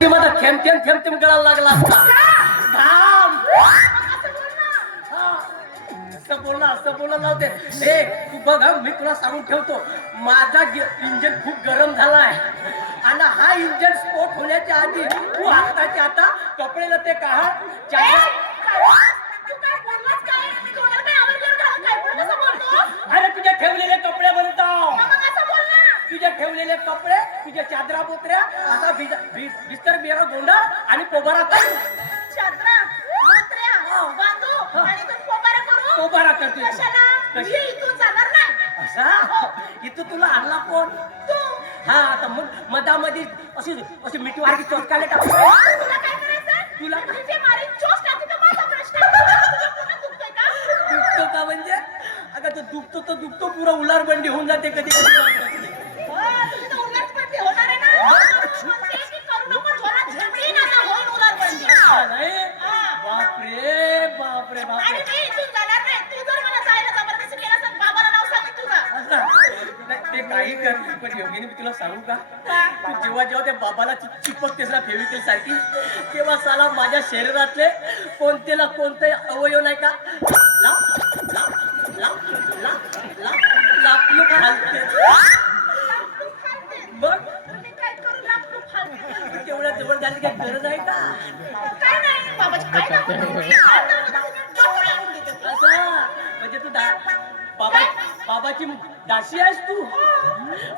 माझा थेंब थेंब थेंब थेंब गळायला लागला असता. घाम. असं बोलणं लावते. हे तू बघ मी तुला सांगून ठेवतो, माझा इंजन खूप गरम झालाय आणि हा इंजन स्फोट होण्याच्या आधी तू आताच्या आता कपडे ते काढ. अरे तुझ्या ठेवलेले कपडे म्हणतो, तुझ्या ठेवलेले कपडे, तुझ्या चादरा पोत्र्या आता बिस्तर बिरा गोंडा आणि पोबारा कर. पोबारा करते असा. इथं तुला आणला कोण? हा आता मग मधामध्ये अशी अशी मिठी वारकी चोचकाले टाकतो. तुला दुखतो का म्हणजे? अगं तो दुखतो तो दुखतो, पुरा उलार बंडी होऊन जाते कधी कधी. बापरे बापरे बापरे. ते काही कर, पण योगिनी मी तुला सांगू का, तू जेव्हा जेव्हा त्या बाबाला चिपकतेस ना फेविकल सारखी, तेव्हा साला माझ्या शरीरातले कोणतेला कोणते अवयव नाही का मग तेवढ्या जवळ जायची काही गरज आहे का? म्हणजे तू बाबाची दासी आहेस तू?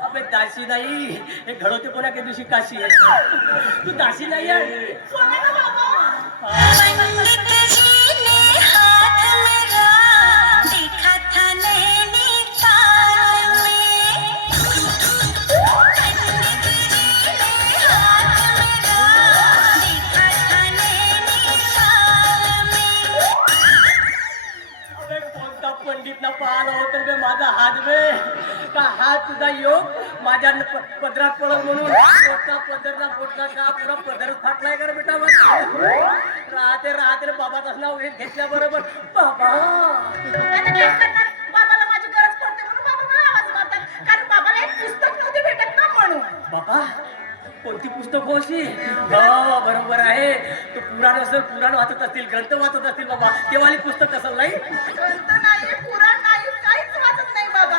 अबे दासी नाही, हे घडवते कोणा काही दिवशी काशी आहे. तू दासी नाही आहे. पाहिला होतं माझा हात वे का, हा तुझा योग माझ्या पदरात पडल म्हणून पदरला फुटला का? पुरा पदर फाटलाय का रे बेटा? राहते राहते बाबाचं नाव घेतल्या बरोबर बाबा. बाबाला माझी गरज पडते म्हणून बाबा मला आवाज मारतात, कारण बाबाला एक पुस्तक नव्हते भेटत ना म्हणून. बाबा कोणती पुस्तक होशी? बरोबर आहे, तू पुराण असेल, पुराण वाचत असतील, ग्रंथ वाचत असतील बाबा. तेव्हाली पुस्तक असेल नाही? ग्रंथ नाही, पुराण नाही, काहीच वाचत नाही बाबा.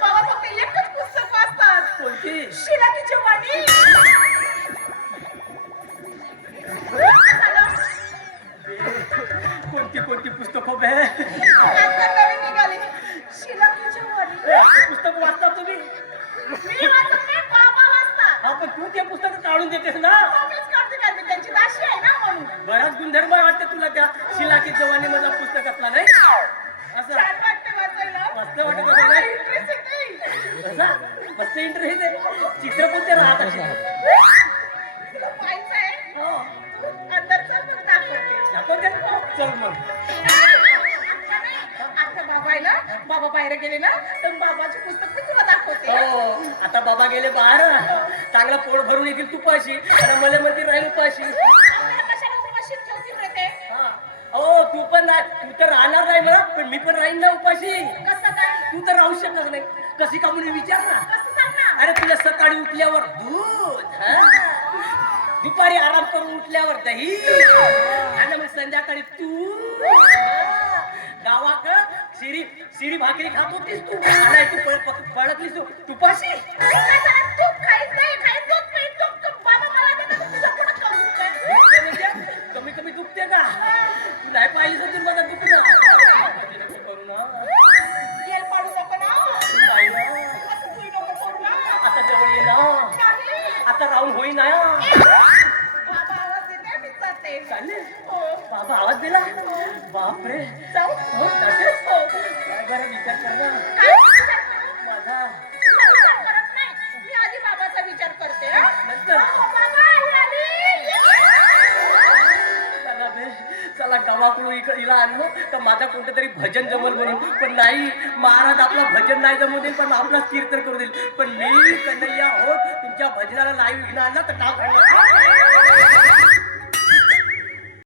बाबा फक्त एकच पुस्तक वाचतात. कोणती? शिलाजीची वाणी. कोणती कोणती पुस्तक हो बे? आता नवीन निघाली शिलाजीची वाणी. पुस्तक वाचता तुम्ही? मी वाचत नाही, बाबा वाचतात. हा पण तू ते पुस्तक काढून देतेस ना? मीच काढते, कारण मी त्यांची दासी आहे ना म्हणून. बराच गुणधर्म वाटते तुला त्या शिलाकी जवानी मधला पुस्तक असला नाही? असं छान वाटते वाचायला. मस्त वाटत होतं नाही? इंटरेस्टिंग नाही. असं मस्त इंटरेस्ट आहे. चित्र कोणते राहत असे? तुला पाहायचं आहे? हो. अंदर चल मग दाखवते. दाखवते? चल मग. आता बाबा आहे ना, बाबा बाहेर गेले ना, तर बाबाचे पुस्तक मी तुला दाखवते. हो आता बाबा गेले बाहेर, चांगला पोट भरून येतील तुपाशी आणि मला म्हणते राहील उपाशी. कशाला उपाशी ठेवतील रे ते? हो तू पण तू तर राहणार नाही मला, पण मी पण राहीन ना उपाशी. कसं काय? तू तर राहू शकत नाही. कशी का म्हणून विचार ना. कसं सांग ना? अरे तुला सकाळी उठल्यावर दूध, दुपारी आराम करून उठल्यावर दही आणि मग संध्याकाळी तू गावाकडं शिरी भाकरी खात होतीस तू. आणि तू पळतलीस तू तुपाशी. तूप खाईत नाही, खाईत दूध पीत तूप. बाबा मला देतात, तुझ्या पोटात का दुखतंय? दुखते म्हणजे कमी कमी दुखते का? तू नाही पाहिलीस होती माझा दुखणं. करू ना, येल पाडू नको ना. नाही ना. असं तू नको करू ना. आता जवळ ये ना, नाही. आता राहून होईना. बाबा आवाज देते, मी जाते. चालेल. हो. बाबा आवाज दिला? बापरे. जाऊ? हो चालेल. काय बरं विचार कर ना काय विचार करू? माझा. तुझा विचार करत नाही. मी आधी बाबाचा विचार करते. हं? नंतर बाबा आली. चला बे, चला गावाकडून हिला आणलो तर माझा कोणतं तरी भजन जमल म्हणून, पण नाही महाराज आपला भजन नाही जमू देईल, पण आपला कीर्तन करू देईल. पण मी कन्हैया हो तुमच्या भजनाला नाही विघ्न आणला तर टाक.